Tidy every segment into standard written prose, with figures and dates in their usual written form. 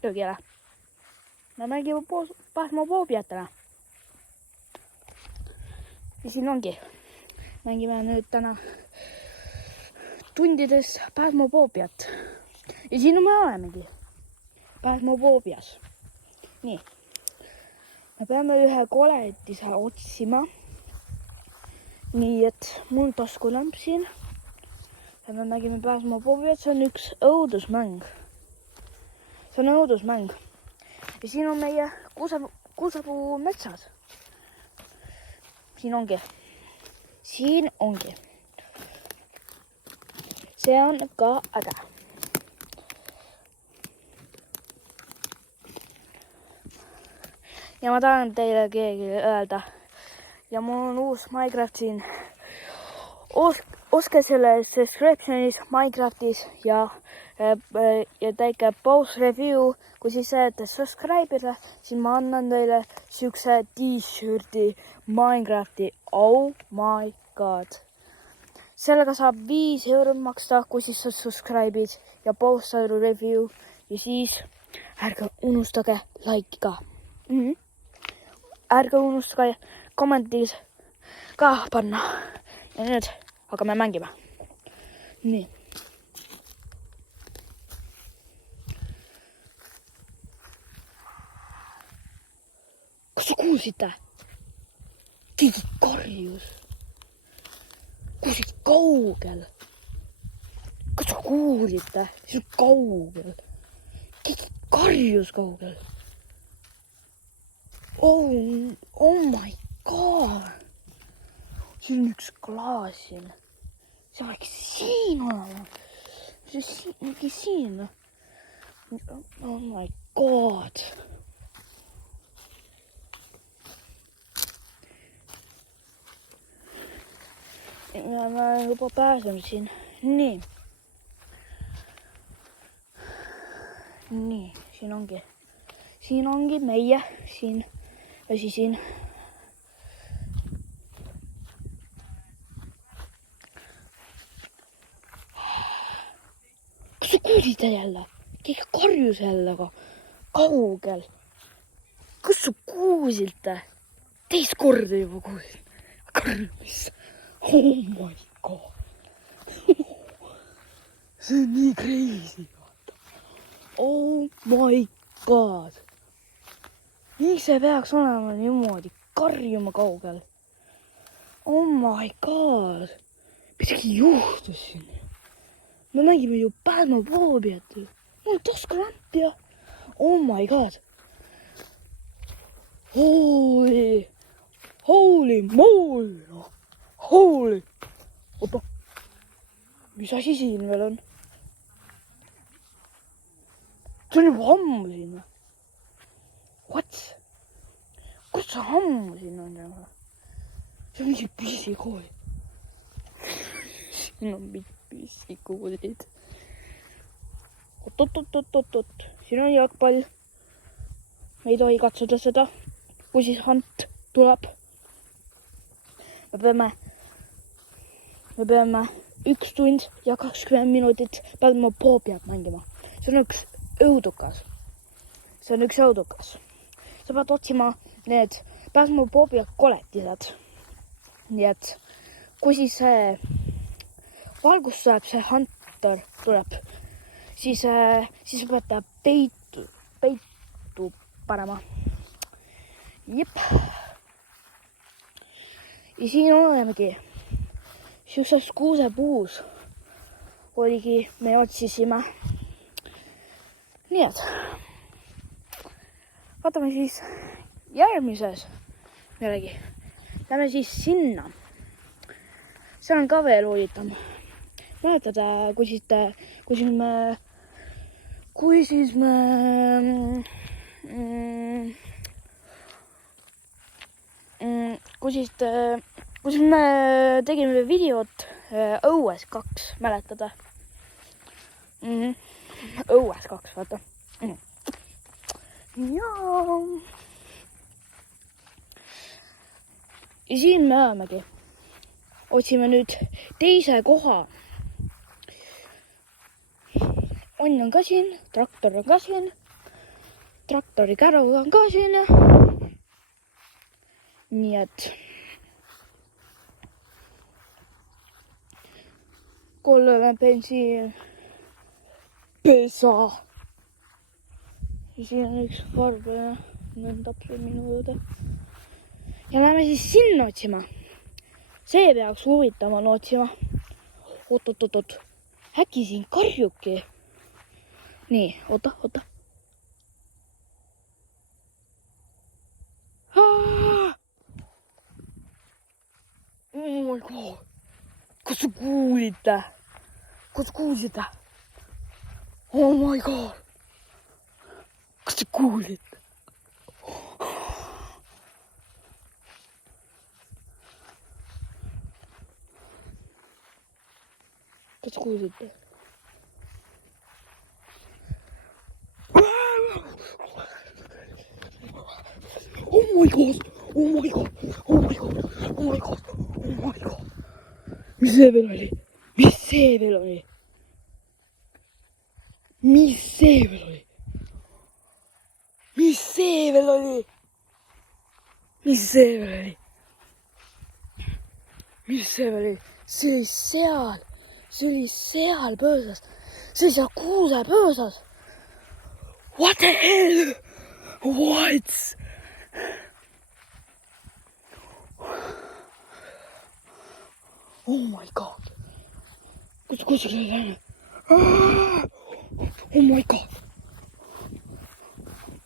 kergekele. Me mängime Phasmophoobiat täna. Ja siin ongi. Mängime nüüd täna tundides Phasmophoobiat. Ja siin me olemegi. Phasmophoobias. Nii. Me peame ühe koletise otsima. Nii, et mul taskulamp siin. Ja me mängime Phasmophoobiat. See on üks õudusmäng. See on õudusmäng. Ja siin on meie kuusepuu metsad. Siin ongi. Siin ongi. See on ka äge. Ja ma tahan teile keegi öelda. Ja mul on uus Minecraft siin. Oske selle subscriptionis Minecraftis ja teike post review. Kui siis saate subscribe'ile, siis ma annan teile sükse t-shirti Minecrafti. Oh my god. Sellega saab 5 € maksta, kui siis sa subscribe'id ja post review. Ja siis ärge unustage like ka. Ärge unustage kommentis ka panna. Ja nüüd hakkame mängima. Nii. Kas sa kuulsite? Keegi karjus. Kuulsid kaugel. Kas sa kuulsite? See on kaugel. Keegi karjus kaugel. Oh my god. Siin on üks klaas siin. See võiks siin olema. See ongi siin. Oh my god. Ja me juba pääseme siin. Nii. Nii, siin ongi. Siin ongi meie siin. Vesi siin. Kas sa kuulsid jälle? Keegi karjus jälle ka kaugel. Kas sa kuulsite? Teist korda juba kuulsin. Karjus. Oh my god. See on nii crazy. Oh my god. Miks see peaks olema niimoodi karjuma kaugel? Oh my god. Midagi juhtus siin. Me mängime ju Phasmophoobiat. Mul taskulamp ja. Oh my god. Holy moly. Holy. Opa. Mis asi siin veel on? See on juba ammu siin. What? Kus see ammu siin on? See on mingi pissikooli. Siin on mingi pissikoolid. Oot. Siin on jalgpall. Me ei tohi katsuda seda, kui siis hunt tuleb. Me peame 1 tund ja 20 minutit Phasmophoobiat mängima. See on üks õudukas. Sa pead otsima need Phasmophoobiat koletised. Nii et kui siis see valgus saab, see hunter tuleb, siis peate peitu panema. Jep. Ja siin olemegi. Siukseks kuusepuus oligi, me otsisime. Nii et vaatame siis järgmises millegi. Lähme siis sinna. See on ka veel huvitav. Mäletada, kus me tegime videot õues 2, mäletada. Õues 2, vaata. Jaa. Ja siin me olemegi. Otsime nüüd teise koha. Onn on ka siin, traktor on ka siin. traktori kärud on ka siin. Nii et kollane bensiin, pesa. Ja siin on üks varbene, nõndab see minu juurde. Ja lähme siis sinna otsima. See peaks huvitama otsima. Oot. Äkki siin karjuki. Nii, oota. Oh my god. Kas sa kuulite? Oh my god. Kas sa kuulite? Kas kuulsite? Oh my god. Mis see veel oli? Mis see veel oli? See oli seal pöösas. See oli seal kuuse pöösas. What the hell? What? Oh my god. Kus see lähe? Oh my god.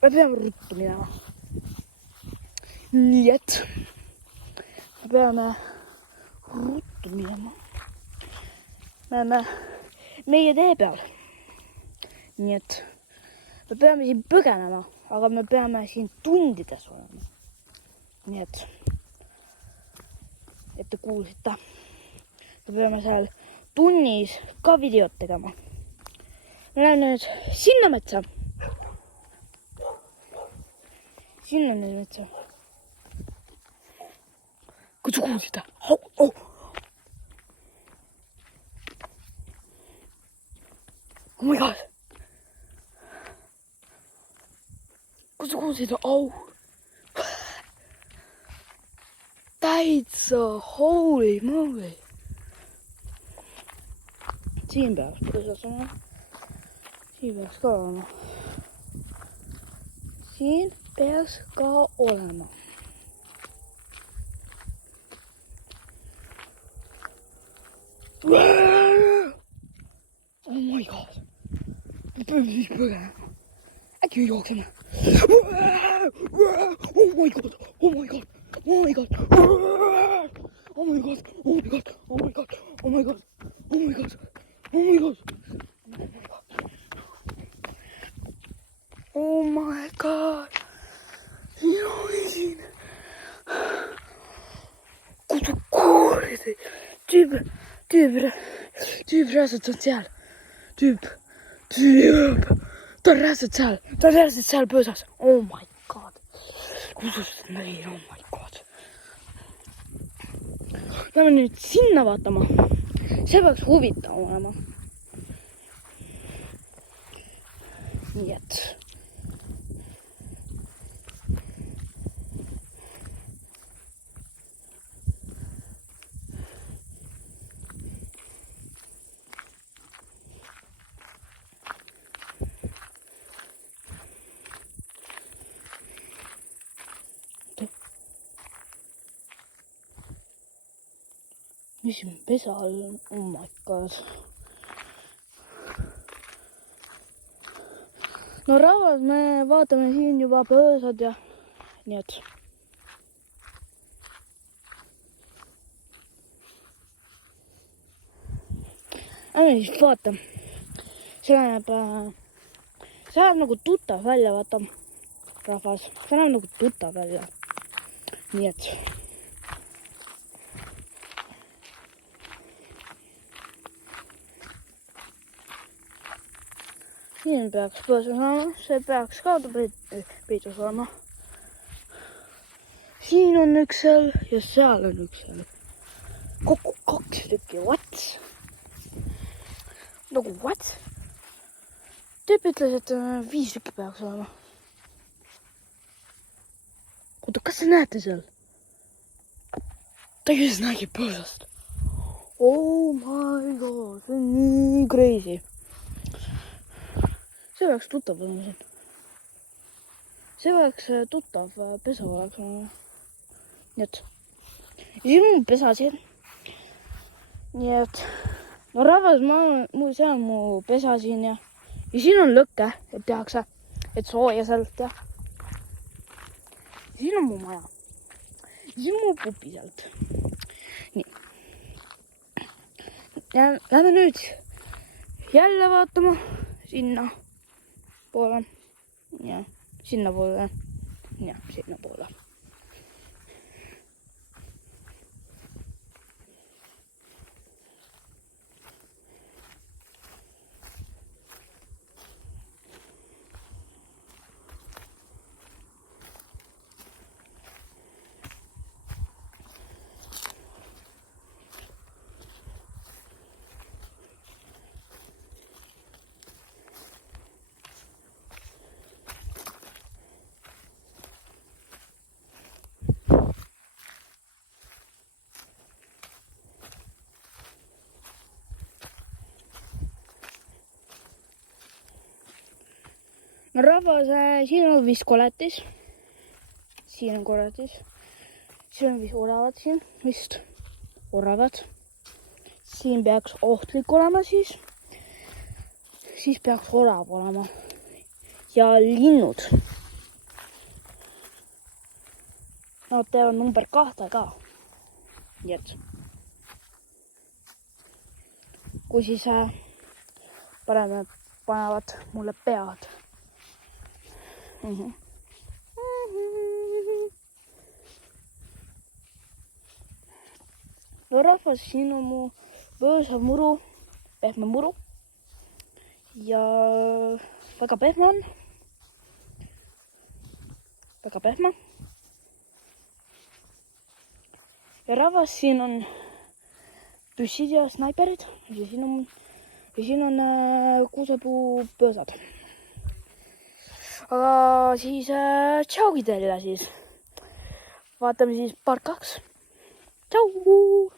Me peame ruttu minema. Nii et me peame ruttu minema. Me oleme meie tee peal. Nii et me peame siin põgenema, aga me peame siin tundides olema. Nii et te kuulsite. Me peame seal tunnis ka videot tegema. Me läheme nüüd sinna metsa. Sinna nüüd metsa. Kas sa kuulsite? Oh. Oh my god. Kas sa kuulsite? Oh. Täitsa holy moly. Siin peaks põõsas olema. Siin peaks ka olema. Siin peaks ka olema. Oh my god. Me peame siis põgenema. Äkki jookseme. Oh my god. Siin oli siin. Kus sa kuulid? Tüüp reaalselt seal. Tüüp. Ta on reaalselt seal pöösas. Oh my god. Kus sa nägid? Oh my god. Lähme nüüd sinna vaatama. See peaks huvitav olema. Nii et. Mis siin pesa all on? Oh my god. No rahvas, me vaatame siin juba pöösad ja nii et. Ärme siis vaata. See näeb nagu tuttav välja, vaata. Rahvas. See näeb nagu tuttav välja. Nii et. Siin peaks pöösas olema, see peaks ka peitus olema. Siin on üks seal ja seal on üks seal. Kokku 2 tükki, what? Nagu what? Tüüp ütles, et 5 tükki peaks olema. oota, kas te näete seal? Ta just nägib põõsast. Oh my god, see on nii crazy. See oleks tuttav olema siin. See oleks tuttav pesa oleks. Nii et. Ja siin on pesa siin. Nii et. No rahvas, see on mu pesa siin ja siin on lõkke, et tehakse, et sooja sealt ja. Siin on mu maja. Siin on mu pupi sealt. Nii. Lähme nüüd jälle vaatama sinna poole. Ja sinna poole. Ja sinna poole. No rahvas, siin on vist koletis. Siin on koletis. Siin on vist oravad siin. Vist oravad. Siin peaks ohtlik olema siis. Siis peaks orav olema. Ja linnud. Nad teevad number 2 ka. Nii et. Kui siis panevad mulle pead. No rahvas, siin on mu põõsa muru, pehme muru ja väga pehme on. Väga pehme. Ja rahvas, siin on püssid ja snaiperid ja siin on kuusepuu põõsad. Aga siis tšaugi teile siis. Vaatame siis part 2. Tšau!